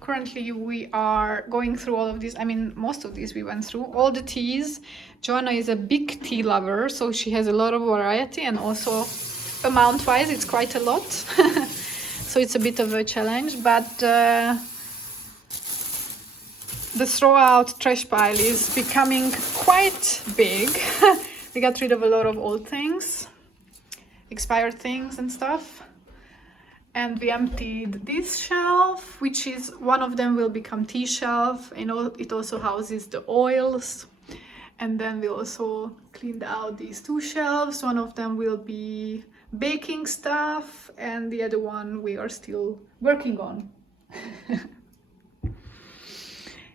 currently we are going through all of these. I mean, most of these we went through. All the teas. Joanna is a big tea lover, so she has a lot of variety, and also amount-wise, it's quite a lot. So it's a bit of a challenge, but the throw-out trash pile is becoming quite big. We got rid of a lot of old things, expired things and stuff. And we emptied this shelf, which is one of them will become tea shelf. You know, it also houses the oils. And then we also cleaned out these two shelves. One of them will be baking stuff, and the other one we are still working on.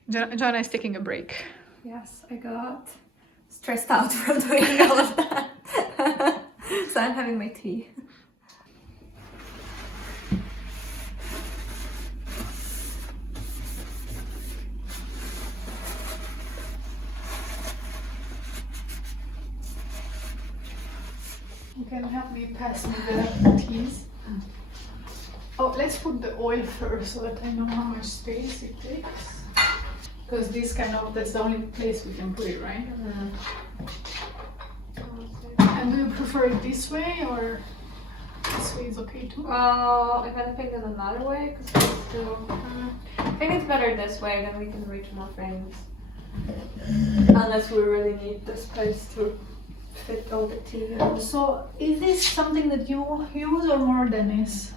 Joanna is taking a break. Yes, I got stressed out from doing all of that. So I'm having my tea. You can help me pass me the teas. Oh, let's put the oil first so that I know how much space it takes. Because this that's the only place we can put it, right? And do you prefer it this way, or this way is okay too? Well, if anything, there's another way, because I think it's better this way, then we can reach more things. Unless we really need the space to fit all the tea. So, is this something that you use or more Dennis?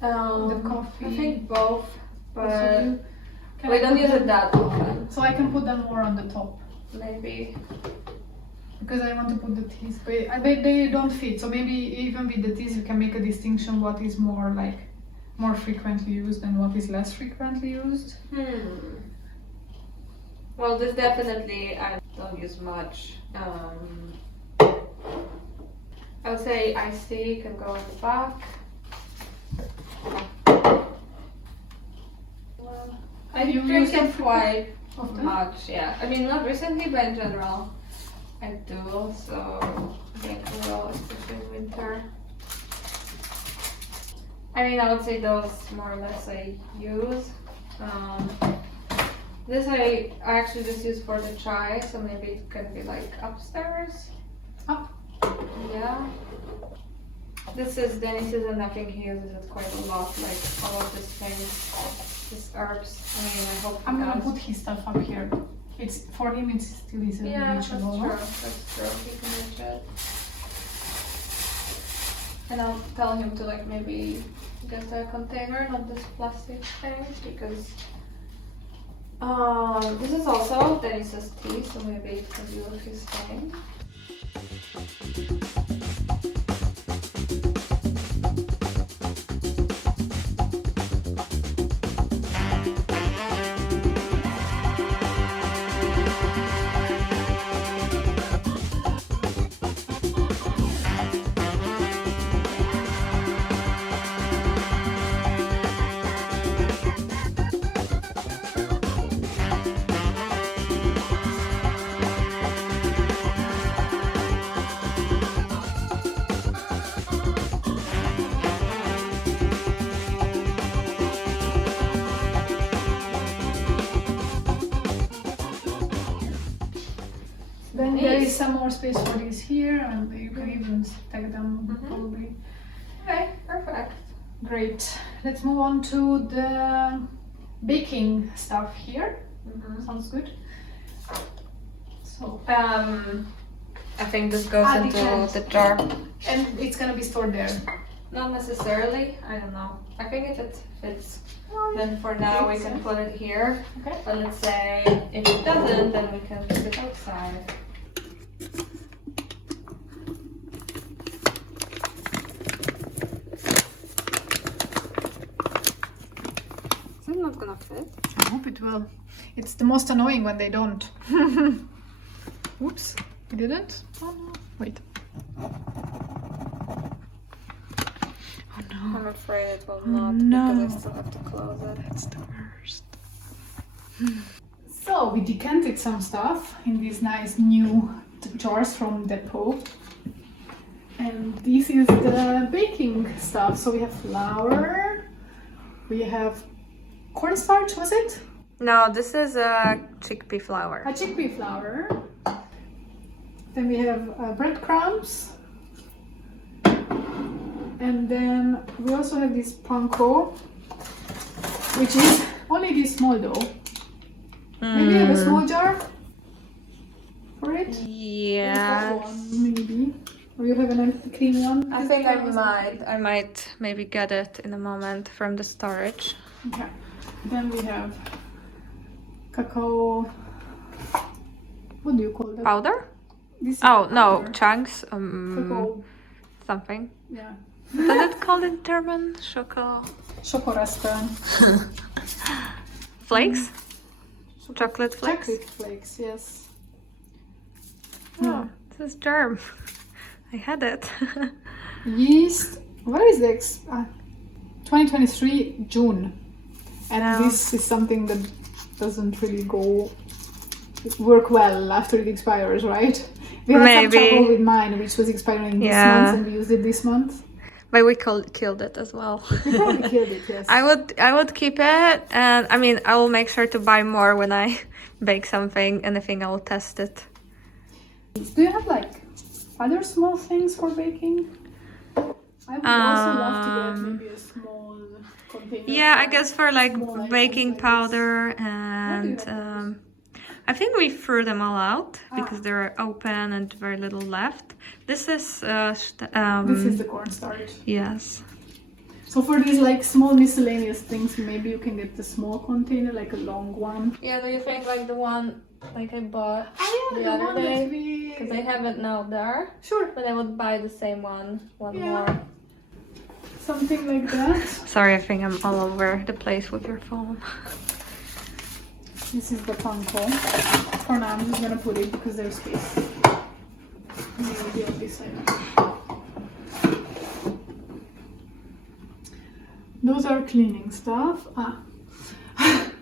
The coffee? I think both, but So we don't use it that often. So I can put them more on the top. Maybe. Because I want to put the teas, but they don't fit. So maybe even with the teas you can make a distinction what is more frequently used and what is less frequently used. Well, this definitely I don't use much. I would say iced tea can go in the back. I drink it quite much, yeah. I mean, not recently, but in general, I do. So I think overall, especially in winter. I mean, I would say those more or less I use. This I actually just use for the chai, so maybe it can be like upstairs. Up? Yeah. This is Dennis's, and I think he uses it quite a lot, like all of these things, these herbs. I mean, I hope I'm gonna put his stuff up here. It's for him. It's still easily reachable. Yeah, that's true. He can reach it. And I'll tell him to like maybe get a container, not this plastic thing, because this is also Dennis's tea, so maybe it can do with his thing. Then there is some more space for this here, and you can even stack them probably. Okay, perfect. Great. Let's move on to the baking stuff here. Sounds good. So I think this goes into the jar. And it's gonna be stored there. Not necessarily, I don't know. I think if it fits, then for now we can put it here. Okay. But let's say if it doesn't, then we can put it outside. Is it not gonna fit? I hope it will. It's the most annoying when they don't. Oops, it didn't? Oh no, wait. Oh no. I'm afraid it will Oh, not, no. because I still have to close it. That's the worst. So we decanted some stuff in these nice new jars from Depot. And this is the baking stuff. So we have flour, we have cornstarch, was it? No, this is a chickpea flour. A chickpea flour. Then we have breadcrumbs. And then we also have this panko, which is only this small dough. Maybe you have a small jar for it? Yeah. Maybe. Or you have an empty clean one? I think I might maybe get it in a moment from the storage. Okay. Then we have cacao. What do you call that? Powder? This is Oh, no, powder. chunks. Cacao. Something. Yeah. Does it called in German? Schokoraspen. Flakes? Chocolate flakes? Chocolate flakes, yes. Oh, this is germ. I had it. Yeast. What is the 2023 June? And Yeah. this is something that doesn't really work well after it expires, right? We had some Maybe. trouble with mine, which was expiring this Yeah. month, and we used it this month. But we killed it as well. We probably killed it, yes. I would keep it, and I mean I will make sure to buy more when I bake something. Anything I will test it. Do you have like other small things for baking? I would also love to get maybe a small container. Yeah, I guess for like small items baking like this. powder What do you and have? I think we threw them all out because they're open and very little left. This is This is the cornstarch. yes. So for these like small miscellaneous things, maybe you can get the small container, like a long one. Yeah, do you think like the one like I bought Oh the yeah, other one that day? we... Because I have it now there, Sure, but I would buy the same one Yeah. more. something like that. Sorry, I think I'm all over the place with your phone. This is the panko. For now, I'm just gonna put it because there's space. Maybe on this side. Those are cleaning stuff.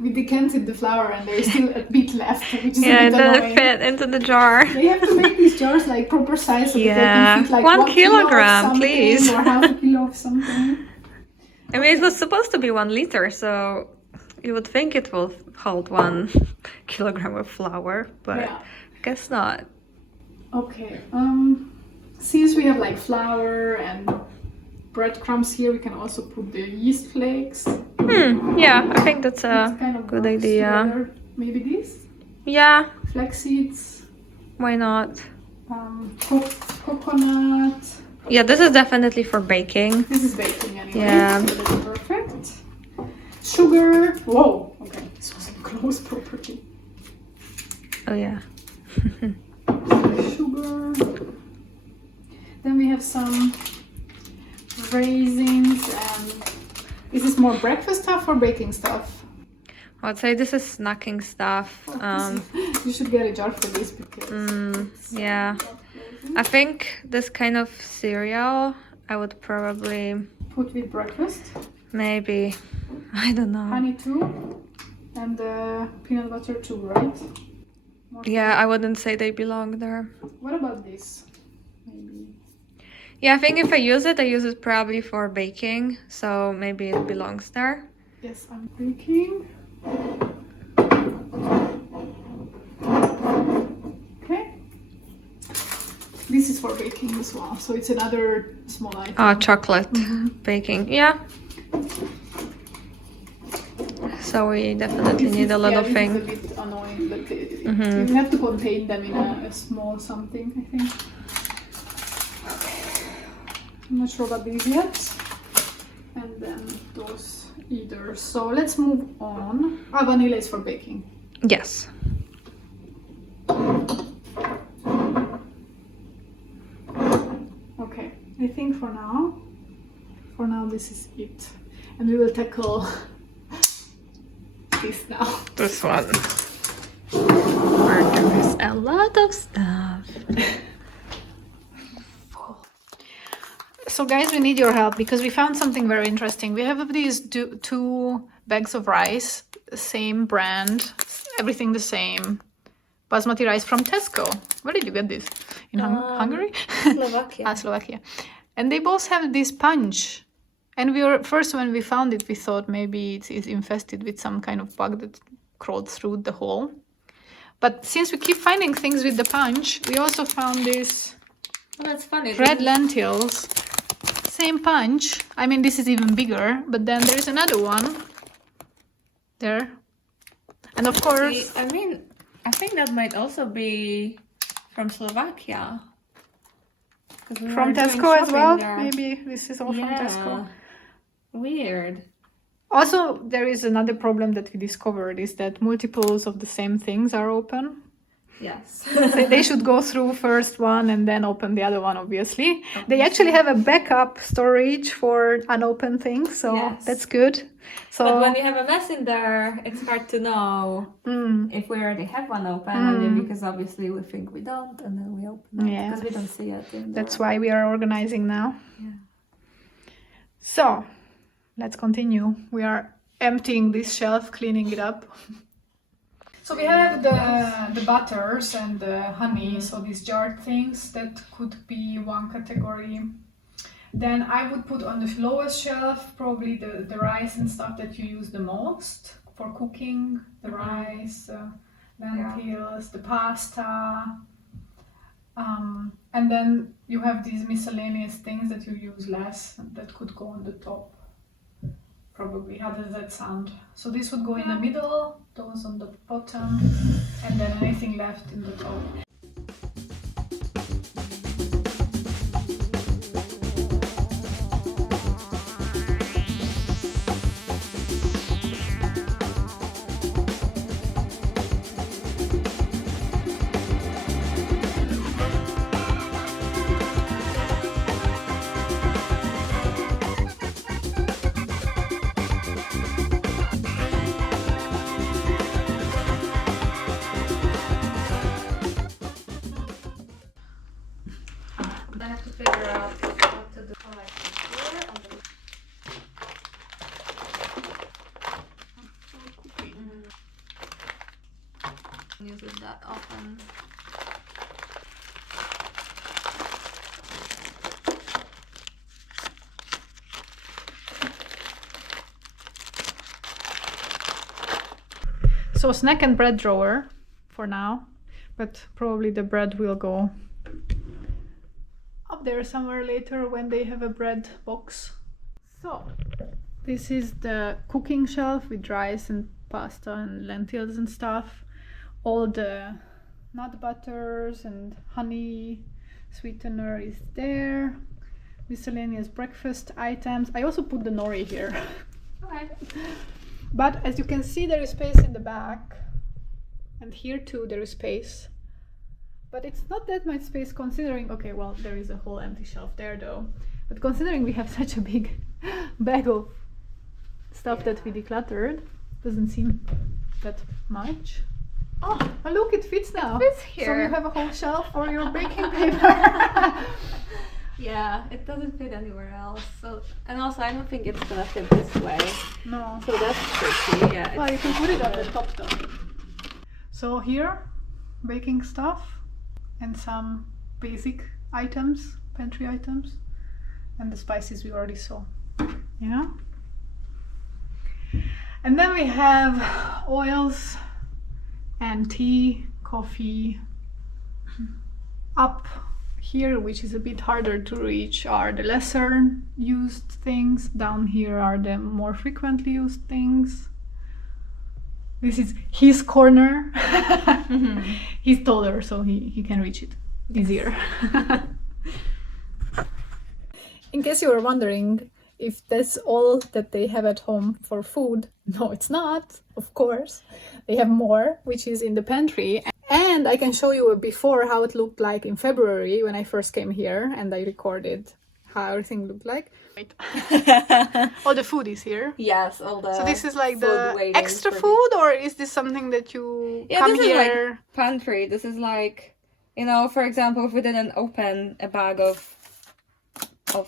We decanted the flour and there's still a bit left, which is Yeah, a it bit doesn't annoying. fit into the jar. They have to make these jars like proper size so that they Yeah. can fit like 1 1 kilo of kilogram, something please. or half a kilo of something. I mean, it was supposed to be 1 liter, so you would think it will hold 1 kilogram of flour, but Yeah. I guess not. Okay. Since we have like flour and breadcrumbs here, we can also put the yeast flakes. Yeah, I think that's a It kind of good works idea. together. Maybe this Yeah, flax seeds, why not? coconut. Yeah, this is definitely for baking. This is baking anyway. Yeah. So that's perfect. Sugar. Whoa. Okay, this wasn't closed properly. Oh yeah. Sugar. Then we have some raisins, and this is more breakfast stuff or baking stuff. I would say this is snacking stuff. You should get a jar for this because it's Yeah. not closing. I think this kind of cereal I would probably Put with breakfast. maybe, I don't know. Honey too, and peanut butter too, right? More Yeah, I wouldn't say they belong there. What about this? Maybe. Yeah, I think if I use it probably for baking, so maybe it belongs there. Yes, I'm baking. Okay. This is for baking as well, so it's another small item. Chocolate baking, yeah. So we definitely need a little this thing. is a bit annoying, but you have to contain them in a small something, I think. I'm not sure about these yet. And then those either. So let's move on. Vanilla is for baking. Yes. Okay, I think for now this is it. And we will tackle this now. This one. Where there is a lot of stuff. So guys, we need your help because we found something very interesting. We have these two bags of rice, same brand, everything the same. Basmati rice from Tesco. Where did you get this? In Hungary? Slovakia. Slovakia. And they both have this punch. And we were first, when we found it, we thought maybe it's infested with some kind of bug that crawled through the hole. But since we keep finding things with the punch, we also found this that's funny. red lentils. Same punch. I mean, this is even bigger, but then there is another one there. And of course... I mean, I think that might also be from Slovakia. From Tesco as well? There. Maybe this is all from Tesco. Weird. Also, there is another problem that we discovered is that multiples of the same things are open. Yes. So they should go through first one and then open the other one, obviously. They actually have a backup storage for unopened things, so that's good. So, but when you have a mess in there, it's hard to know if we already have one open, because obviously we think we don't, and then we open it because we don't see it. That's why we are organizing now. Yeah. So, let's continue. We are emptying this shelf, cleaning it up. So we have the butters and the honey, so these jarred things that could be one category. Then I would put on the lowest shelf probably the rice and stuff that you use the most for cooking, the rice, lentils, the pasta. And then you have these miscellaneous things that you use less that could go on the top. Probably. How does that sound? So this would go in the middle, those on the bottom, and then anything left in the top. I have to figure out what to do. Use it that often. So snack and bread drawer for now, but probably the bread will go up there somewhere later when they have a bread box. So this is the cooking shelf with rice and pasta and lentils and stuff. All the nut butters and honey sweetener is there. Miscellaneous breakfast items. I also put the nori here. Okay. But as you can see, there is space in the back, and here too there is space. But it's not that much space considering, okay, well, there is a whole empty shelf there though. But considering we have such a big bag of stuff that we decluttered, doesn't seem that much. Oh, look, it fits now. It fits here. So you have a whole shelf for your baking paper. Yeah, it doesn't fit anywhere else. So, and also I don't think it's gonna fit this way. No. So that's tricky. Yeah. Well, you can put it on the top though. So here, baking stuff and some basic items, pantry items, and the spices we already saw. Yeah. And then we have oils and tea, coffee. Up here, which is a bit harder to reach, are the lesser used things. Down here are the more frequently used things. This is his corner. He's taller, so he can reach it easier. In case you were wondering if that's all that they have at home for food, no, it's not, of course. They have more, which is in the pantry. And I can show you a before how it looked like in February when I first came here and I recorded how everything looked like. Wait. All the food is here. Yes, all the. So this is like the extra food, or is this something that you come this here? is like pantry. This is like, you know, for example, if we didn't open a bag of so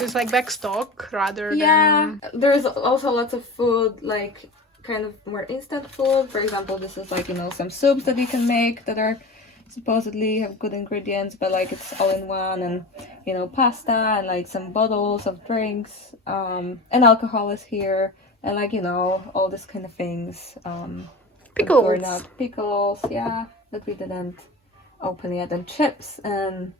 it's like back stock rather than. Yeah, there's also lots of food, like kind of more instant food. For example, this is like, you know, some soups that you can make that are supposedly have good ingredients, but like it's all in one, and you know, pasta and like some bottles of drinks, and alcohol is here, and like, you know, all this kind of things. Pickles. Pickles, yeah, that we didn't open yet, and chips and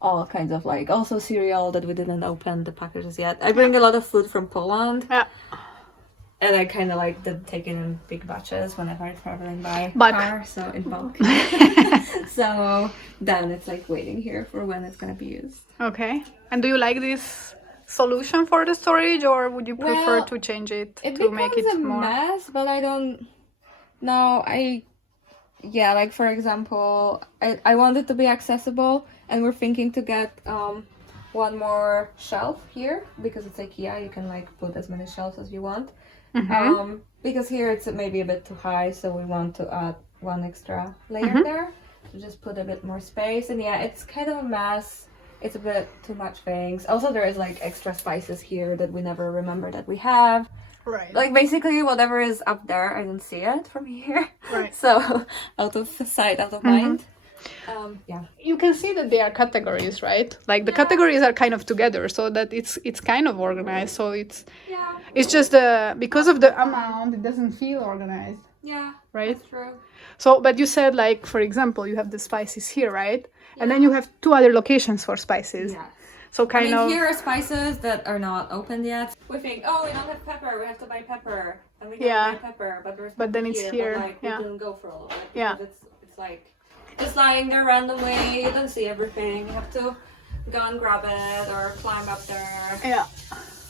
all kinds of like also cereal that we didn't open the packages yet. I bring a lot of food from Poland. Yeah. And I kind of like did take it in big batches whenever I'm traveling by car, so in bulk. So then it's like waiting here for when it's gonna be used. Okay. And do you like this solution for the storage, or would you prefer to change it to make it more? It becomes a mess, but I don't. No, yeah, like for example, I want it to be accessible, and we're thinking to get one more shelf here because it's IKEA. You can like put as many shelves as you want. Because here it's maybe a bit too high, so we want to add one extra layer there to just put a bit more space. And yeah, it's kind of a mess. It's a bit too much things. Also, there is like extra spices here that we never remember that we have. Right. Like basically whatever is up there, I don't see it from here. Right. So out of sight, out of mind. Yeah. You can see that they are categories, right? Like the categories are kind of together, so that it's kind of organized. So it's just because of the amount, it doesn't feel organized. Yeah. Right. That's true. So, but you said like, for example, you have the spices here, right? Yeah. And then you have 2 other locations for spices. Yeah. So kind of. Here are spices that are not opened yet. We think, oh, we don't have pepper. We have to buy pepper, and we can buy pepper, but there's. But then it's here. But, like, we didn't go for all of it. Yeah. It's like just lying there randomly. You don't see everything. You have to go and grab it or climb up there. Yeah.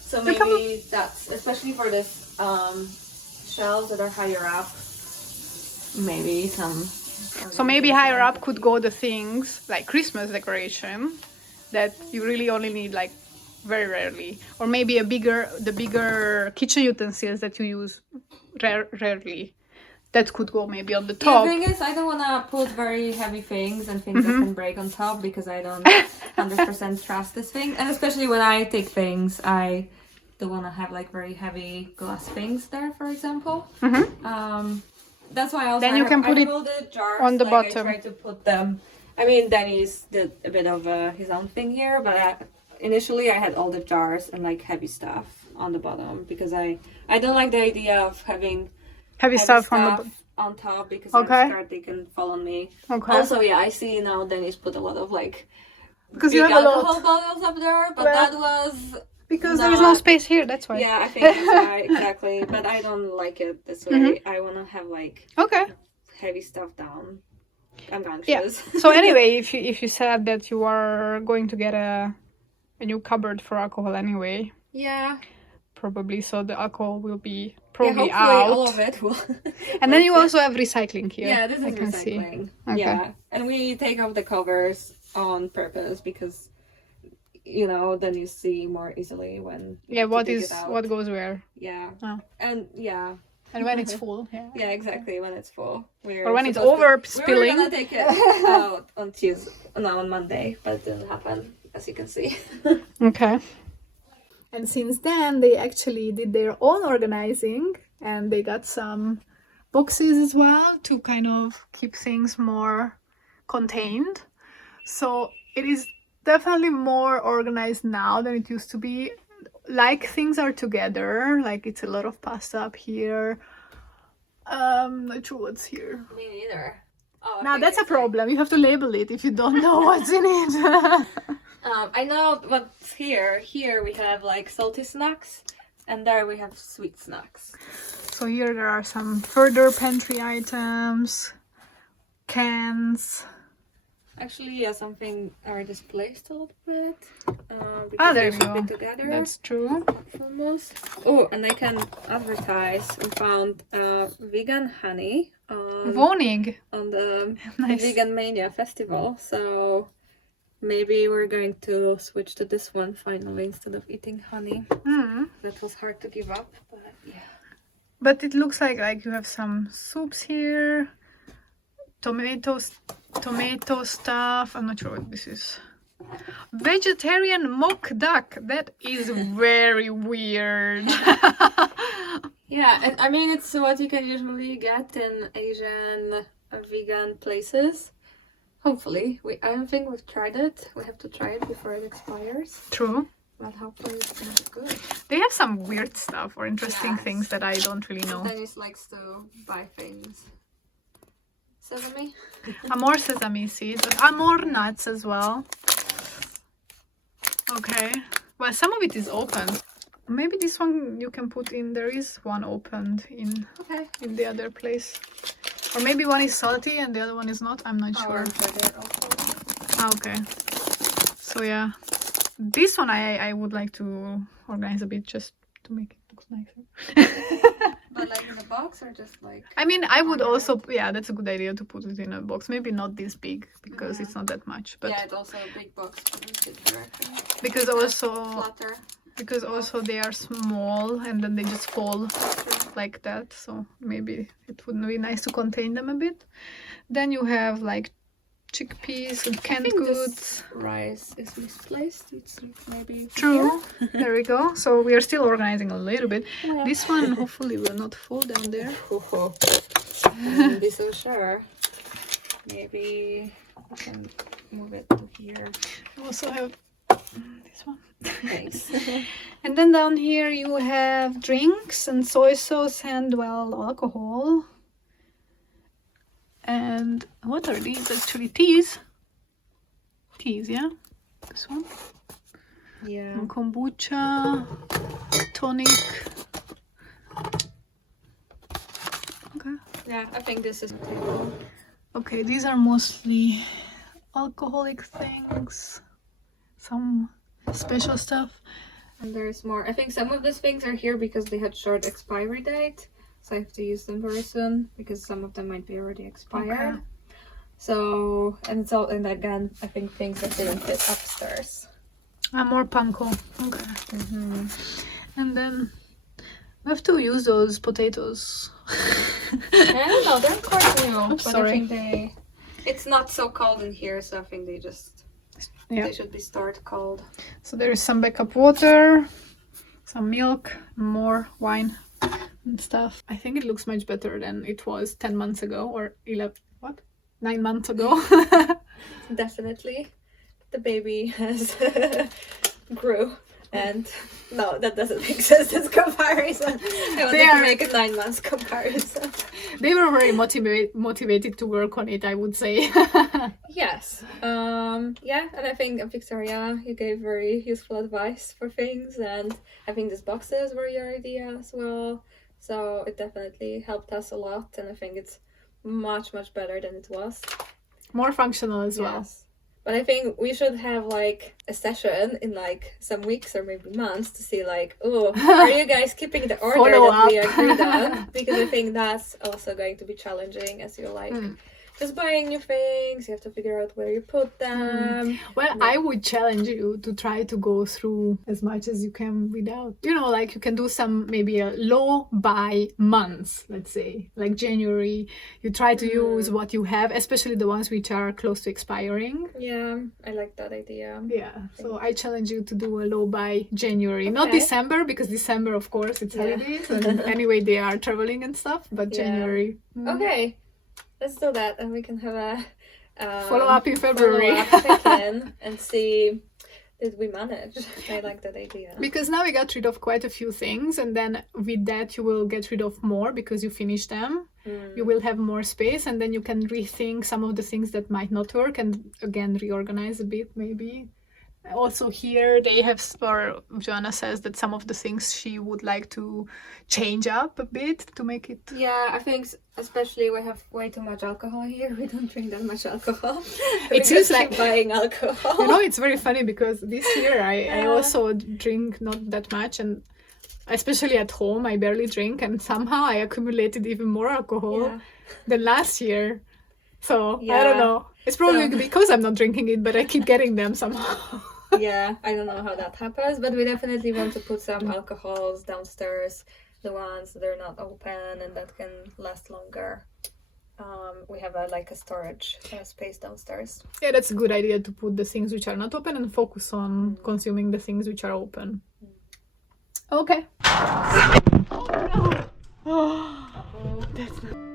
So maybe that's especially for this shelves that are higher up. Maybe some. So maybe higher up could go the things like Christmas decoration that you really only need like very rarely, or maybe the bigger kitchen utensils that you use rarely. That could go maybe on the top. The thing is, I don't want to put very heavy things and things that can break on top because I don't 100% trust this thing. And especially when I take things, I don't want to have like very heavy glass things there, for example. That's why I also then you can put it all the jars on the like, bottom. I try to put them. I mean, Danny's did a bit of his own thing here, but initially I had all the jars and like heavy stuff on the bottom because I don't like the idea of having heavy stuff on top because I'm scared they can fall on me. Okay. Also, yeah, I see now Dennis put a lot of like because big you have alcohol bottles up there, but that was because there's no space here. That's why. Yeah, I think that's why exactly. But I don't like it this way. I want to have like heavy stuff down. I'm anxious. Yeah. So anyway, if you said that you are going to get a new cupboard for alcohol anyway. Yeah. Probably, so the alcohol will be probably hopefully out. all of it will. And then you also have recycling here. Yeah, this is recycling. See. Okay. Yeah, and we take off the covers on purpose because, you know, then you see more easily when. Yeah, what goes where. Yeah. Oh. And yeah. And when it's full. Yeah. Yeah, exactly. When it's full. Or when it's over spilling. We were gonna take it out on Monday, but it didn't happen, as you can see. Okay. And since then, they actually did their own organizing, and they got some boxes as well to kind of keep things more contained. So it is definitely more organized now than it used to be. Like things are together, like it's a lot of pasta up here. Not sure what's here. Me neither. Oh, now that's a problem. You have to label it if you don't know what's in it. I know what's here. Here we have like salty snacks, and there we have sweet snacks. So here there are some further pantry items, cans. Actually, yeah, something are displaced a little bit. Because There you go. Together. That's true. Almost. Oh, and I can advertise. We found vegan honey on the Nice. Vegan Mania Festival. So maybe we're going to switch to this one finally instead of eating honey. That was hard to give up, but yeah. But it looks like you have some soups here, tomato stuff. I'm not sure what this is. Vegetarian mock duck. That is very weird. Yeah, and I mean it's what you can usually get in Asian vegan places. Hopefully. I don't think we've tried it. We have to try it before it expires. True. But hopefully it's gonna be good. They have some weird stuff or interesting Yes. things that I don't really know. Dennis likes to buy things. Sesame? More sesame seeds, but more nuts as well. Okay. Well, some of it is open. Maybe this one you can put in. There is one opened in the other place. Or maybe one is salty and the other one is not. I'm not sure. Okay. So yeah. This one I would like to organize a bit just to make it look nicer. But like in a box or just like... I mean, I would also... Yeah, that's a good idea to put it in a box. Maybe not this big because it's not that much. But yeah, it's also a big box. Because also... Flutter. Because also they are small and then they just fall like that. So maybe it would be nice to contain them a bit. Then you have like chickpeas and canned goods. Rice is misplaced. It's maybe true. There we go. So we are still organizing a little bit. Yeah. This one hopefully will not fall down there. I wouldn't be so sure. Maybe I can move it to here. I also have this one. Thanks. And then down here you have drinks and soy sauce and well alcohol. And what are these? Actually teas. Teas, yeah? This one. Yeah. And kombucha, tonic. Okay. Yeah, I think this is... Okay, these are mostly alcoholic things. Some special stuff. And there's more. I think some of these things are here because they had short expiry date. So I have to use them very soon because some of them might be already expired. Okay. So, and it's all, and again, I think things that didn't fit upstairs. More panko. Okay. And then we have to use those potatoes. I don't know, they're quite new. But sorry. I think it's not so cold in here, so I think they just, they should be stored cold. So there is some backup water, some milk, more wine and stuff. I think it looks much better than it was 10 months ago or 9 months ago. Definitely. The baby has grew. And no, that doesn't make sense as comparison. I wanted to make a 9 months comparison. They were very motivated to work on it, I would say. Yes. Yeah, and I think Victoria, you gave very useful advice for things, and I think these boxes were your idea as well. So it definitely helped us a lot, and I think it's much better than it was. More functional as well. Yes. But I think we should have like a session in like some weeks or maybe months to see like, oh, are you guys keeping the order that we agreed on? Because I think that's also going to be challenging as you're like just buying new things. You have to figure out where you put them. Well, I would challenge you to try to go through as much as you can without, you know, like you can do some maybe a low buy months, let's say, like January. You try to use what you have, especially the ones which are close to expiring. Yeah, I like that idea. Yeah, so I challenge you to do a low buy January, not December, because December, of course, it's holidays, and anyway, they are traveling and stuff, but January. Okay. Let's do that, and we can have a follow-up in February. Check-in and see, did we manage? I like that idea. Because now we got rid of quite a few things, and then with that you will get rid of more because you finish them. You will have more space, and then you can rethink some of the things that might not work, and again reorganize a bit maybe. Also here they have, or Joanna says that some of the things she would like to change up a bit to make it... Yeah, I think especially we have way too much alcohol here. We don't drink that much alcohol. It seems like buying alcohol. You know, it's very funny because this year I also drink not that much, and especially at home I barely drink, and somehow I accumulated even more alcohol than last year. So I don't know. It's probably because I'm not drinking it, but I keep getting them somehow. Yeah, I don't know how that happens, but we definitely want to put some alcohols downstairs, the ones that are not open and that can last longer. We have a storage space downstairs. Yeah, that's a good idea to put the things which are not open and focus on consuming the things which are open. Okay. Oh no! Oh, that's not...